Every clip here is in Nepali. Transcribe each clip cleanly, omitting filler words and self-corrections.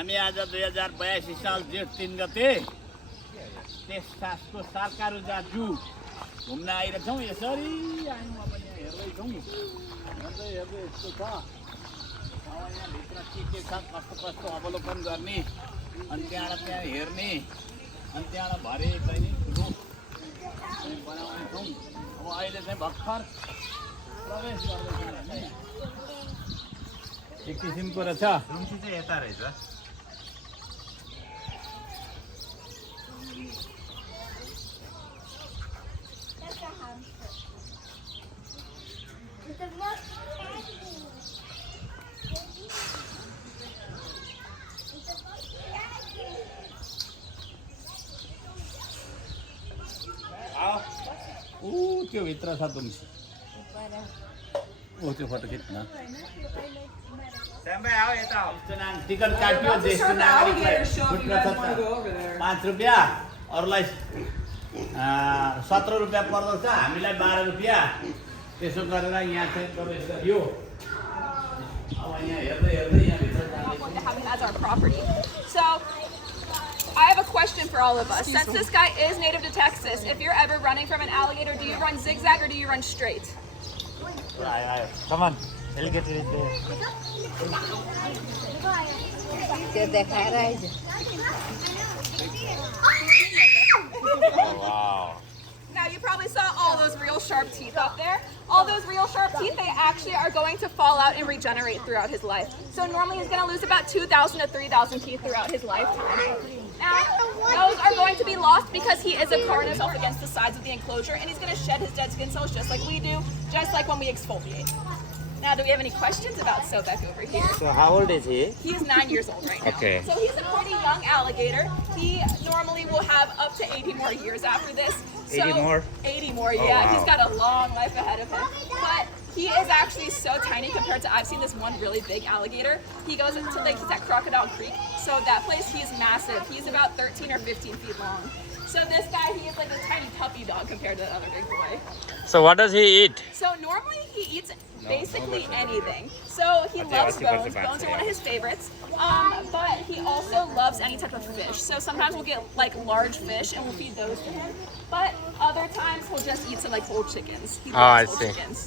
हामी आज 2082 साल जेठ 3 गते टेक्सासको सार्कारोसा जू घुम्न आइरहेछौँ। यसरी आयौँ, अब यहाँ हेर्दैछौँ। हेर्दै हेर्दै यस्तो छ, यहाँभित्र के छ, कस्तो कस्तो अवलोकन गर्ने, अनि त्यहाँबाट त्यहाँ हेर्ने, अनि त्यहाँबाट भरे चाहिँ नि ठुलो बनाउनेछौँ। अब अहिले चाहिँ भर्खर प्रवेश गर्दैछौँ हामी। एक किसिमको रहेछ। रुम्ची चाहिँ यता रहेछ। त्यो भित्र छ दुम्सी। त्यो फोटो खिच्न टिकट काट्यो। ज्येष्ठ नागरिकलाई छुट छ 5 रुपियाँ, अरूलाई 17 रुपियाँ पर्दछ, हामीलाई 12 रुपियाँ। त्यसो गरेर यहाँ चाहिँ प्रवेश गरियो। अब यहाँ हेर्दै हेर्दै यहाँभित्र as our property. So I have a question for all of us. Since this guy is native to Texas, if you're ever running from an alligator, do you run zigzag or do you run straight? Come on, alligator is there. Wow. Now you probably saw all those real sharp teeth up there. All those real sharp teeth, they actually are going to fall out and regenerate throughout his life. So normally he's going to lose about 2,000 to 3,000 teeth throughout his lifetime. Now, those are going to be lost because he is a carnivore against the sides of the enclosure, and he's going to shed his dead skin cells just like we do, just like when we exfoliate. Now, do we have any questions about Sobek over here? So how old is he? He is 9 years old right now. Okay. So he's a pretty young alligator. He normally will have up to 80 more years after this. So 80 more? 80 more, Oh, yeah. wow. He's got a long life ahead of him. But he is actually so tiny compared to, I've seen this one really big alligator. He goes into he's at Crocodile Creek. So that place, he's massive. He's about 13 or 15 feet long. So this guy, he is like a tiny puppy dog compared to the other big boy. So what does he eat? So normally he eats basically anything. So he loves bones. Bones are one of his favorites. But he also loves any type of fish. So sometimes we'll get like large fish and we'll feed those to him. But other times he'll just eat some like whole chickens. He I loves whole see. chickens.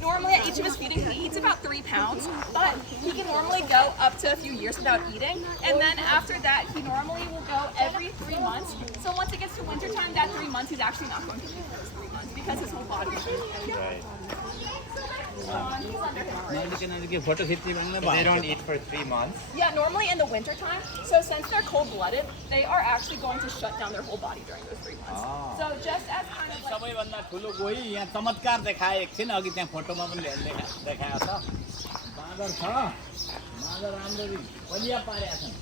Normally at each of his feedings he eats about 3 pounds, but he can normally go up to a few years without eating. And then after that he normally will go every 3 months. So once it gets to winter time, that 3 months he's actually not going to eat those 3 months because his whole body is Right. Photo खिच्ने भन्ने They don't eat for 3 months. Yeah, normally in the winter time. So since they're cold-blooded, they are actually going to shut down their whole body during those 3 months. So just as kind of like सबैभन्दा ठुलो गोही यहाँ चमत्कार देखाए एकछिन अघि त्यहाँ फोटोमा पनि देखाएको छ। बाँदर छ, बाँदर राम्ररी बलिया पारेका छन्।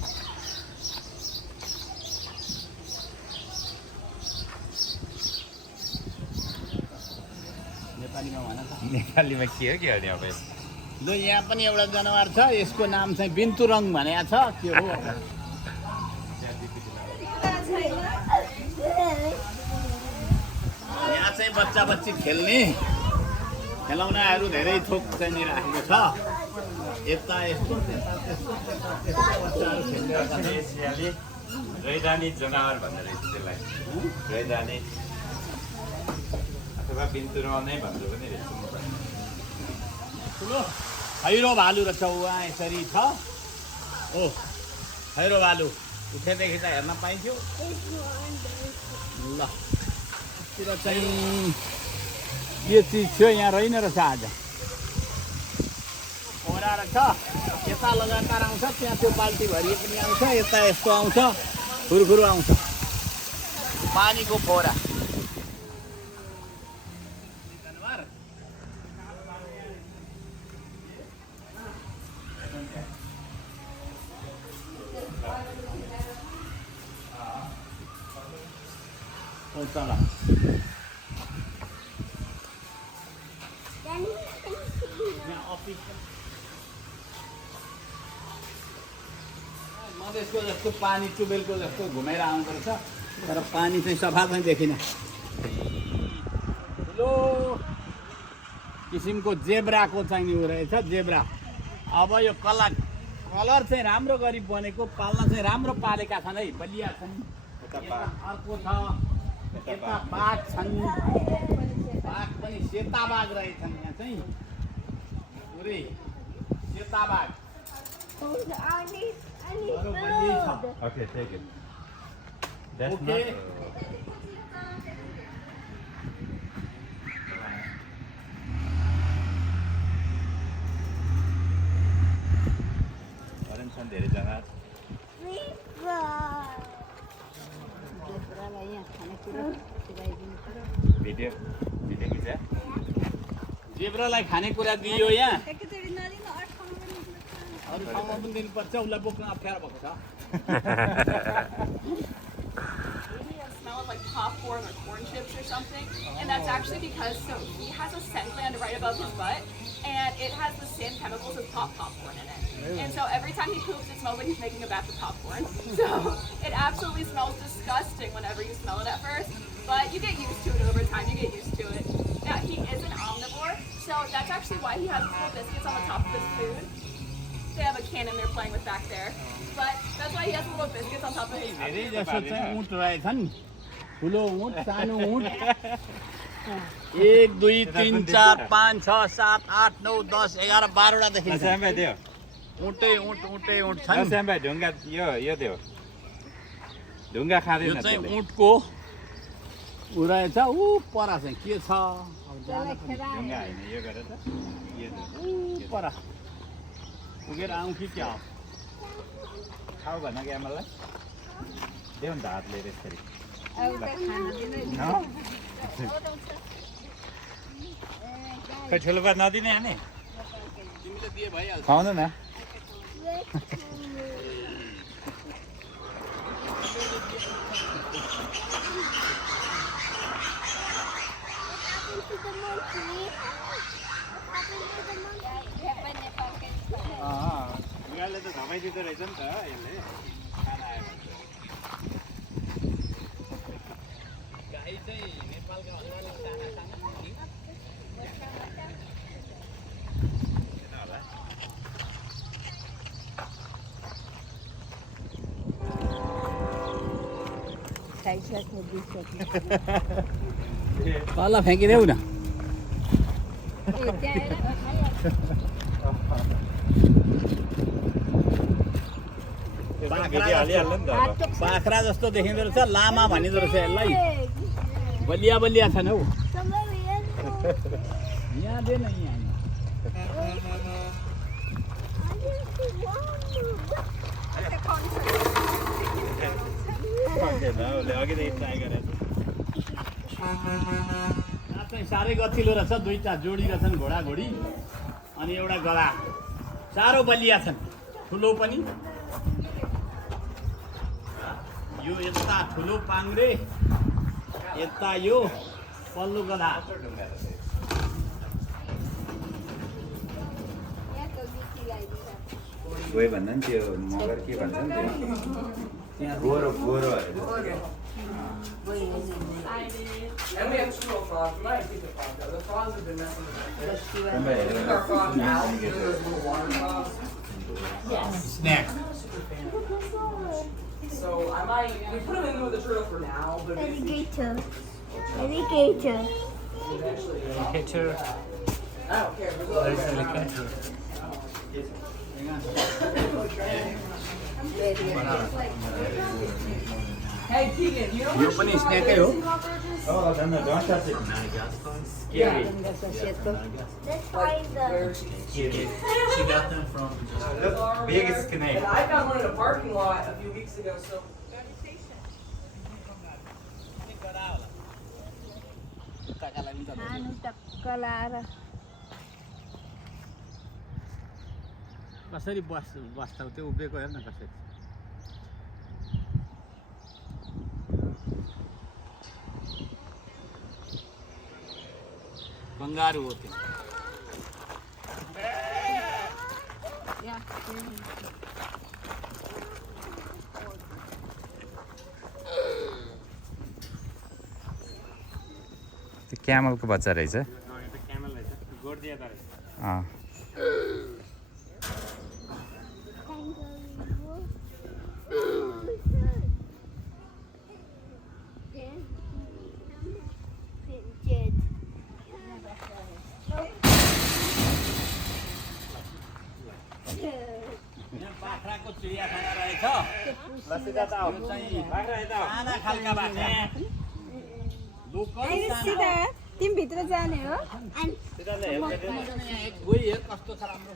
नेपालीमा भन त। नेपालीमा के हो के गर्ने अब ल यहाँ पनि एउटा जनावर छ, यसको नाम चाहिँ बिन्तुरङ भनेको छ। के हो? यहाँ चाहिँ बच्चा बच्ची खेल्ने खेलौनाहरू धेरै थोक चाहिँ नि राखेको छ। यता यस्तो त्यता त्यस्तो त्यता त्यस्तो बच्चाहरू खेलिरहेका छन्। एसियाली रैदानी जनावर भन्दो रहेछ त्यसलाई। रैदानी अथवा बिन्तुरमा नै भन्दो पनि रहेछ। ठुलो खैरो भालु रहेछ उहाँ यसरी छ। ओ खैरो भालु उठेदेखि त हेर्न पाइन्थ्यो। ल तिर चाहिँ के चिज थियो यहाँ रहेन रहेछ आज। फोरा रहेछ, यता लगातार आउँछ, त्यहाँ त्यो बाल्टीभरि पनि आउँछ, यता यस्तो आउँछ, खुरुखुरु आउँछ। पानीको फोरा। चला मधेसको जस्तो पानी ट्युबवेलको जस्तो घुमेर आउँदो रहेछ, तर पानी चाहिँ सफा चाहिँ देखिन। ठुलो किसिमको जेब्राको चाहिँ उ रहेछ, जेब्रा। अब यो कलर चाहिँ राम्रो गरी बनेको, पाल्न चाहिँ राम्रो पालेका छन् है, बलिया छन्। यता अर्को छ, यता बाघ छन्, बाघ पनि सेता बाघ रहेछन् यहाँ चाहिँ पुरै सेता बाघ। Okay, take it. That's Okay. not. छन् धेरैजना। भिडियो खिचा। जेब्रालाई खानेकुरा दियो यहाँ, अरू ठाउँमा पनि दिनुपर्छ, उसलाई बोक्न अप्ठ्यारो भएको छ। Smell of like popcorn or corn chips or something, and that's actually because he has a scent gland right above his butt, and it has the same chemicals as popcorn in it. And so every time he poops, it smells like he's making a batch of popcorn. So it absolutely smells disgusting whenever you smell it at first, but you get used to it over time. You get used to it. Now he is an omnivore, so that's actually why he has little biscuits on the top of his food. They have a cannon they're playing with back there, but that's why he has little biscuits on top of his food. धेरै जसो चाहिँ उँट रहेछन्, ठुलो उँट, सानो उँट। 1 2 3 4 5 6 7 8 9 10 11 12 वटा देखिन्छ। श्यामभाइ देऊ। उँटै उँट छन्। श्यामभाइ ढुङ्गा यो देऊ। ढुङ्गा खाँदैन यो चाहिँ त्यसले। उँटको उ रहेछ, ऊ पर चाहिँ के छ? ढुङ्गा होइन यो गरेर त। यो देऊ। पर पुगेर आउँ कि क्या हो? खाऊ भन कि आमालाई। देऊ नि त हातले यसरी। खै ठुलो पात नदिने अनि तिमीले दिए भइहाल्छ। खुवाउनु न। ढुङ्गाले त धमाइदिँदो रहेछ नि त यसले खाना आयो भने। गाई चाहिँ नेपालका अनुहारले साना साना नि। किन होला? तल फ्याँकिदेऊ न। बाख्रा जस्तो देखिँदो रहेछ, लामा भनिँदो रहेछ यसलाई। बलिया बलिया छन् हौ। यहाँ दे न यहाँ। अघिदेखि ट्राई गरेको चाहिँ साह्रै गतिलो रहेछ, दुईटा जोडी रहेछन् घोडा घोडी अनि एउटा गधा। साह्रो बलिया छन्, ठुलो पनि। यो यता ठुलो पाङ्रे, यता यो पल्लो गधा। गयो भन्दा नि त्यो मगर के भन्छ नि त्यो गोरो गोरो And we have 2 frogs. We might keep the frogs though. The frogs have been messing with us. Keep our frogs out. You know those little water frogs? Snack. So I might. We put them in with the turtle for now, but Alligator. eventually. Alligator. I don't care. There's alligator. Hey Keegan, you know यो पनि स्न्याकै हो। Oh, then don't touch it. Scary. Let's find them. Scary. She got them from Look, big snake. And I found one in a parking lot a few weeks ago. So. Ano takkalara. कसरी बस्छौ त्यो उभिएको हेर्न कसरी। कंगारू होते हैं। त्यो क्यामलको बच्चा रहेछ। बाख्राको चिडियाखाना रहेछ ल सिधा त आऊ यो चाहिँ बाख्रा यता आऊ साना खालका बाख्रा लोकल सिधा तिमी भित्र जाने हो सिधा ल हेर्दै यहाँ एक गोही हेर कस्तो छ राम्रो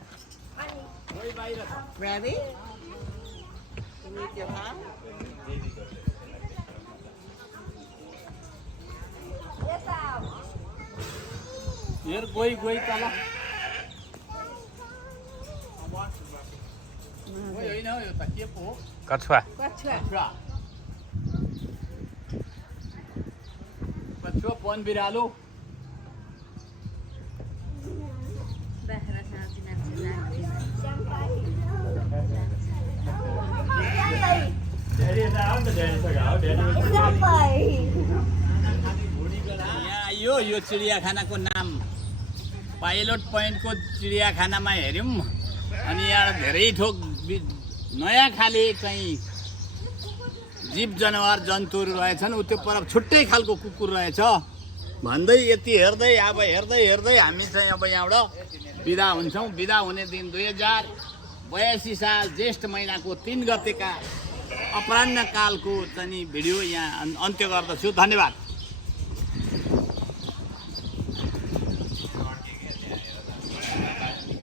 गोही बाहिर छ Ready? With your hand. हेर गोही गोही तल गोही होइन हौ, यो त के पो हो कछुवा कछुवा कछुवा पन बिरालो ड्याडी यता आऊ न त ड्याडीसँग आऊ ड्याडी यहाँ आइयो यो चिडियाखानाको नाम पाइलट पोइन्टको चिडियाखानामा हेऱ्यौँ अनि यहाँ धेरै थोक नयाँ खाले चाहिँ जीव जनावर जन्तुहरू रहेछन् त्यो पर छुट्टै खालको कुकुर रहेछ भन्दै यति हेर्दै अब हेर्दै हामी चाहिँ अब यहाँबाट बिदा हुन्छौँ बिदा हुने दिन 2082 साल ज्येष्ठ महिनाको 3 गतेका अपराह्न कालको चाहिँ भिडियो यहाँ अन्त्य गर्दछु धन्यवाद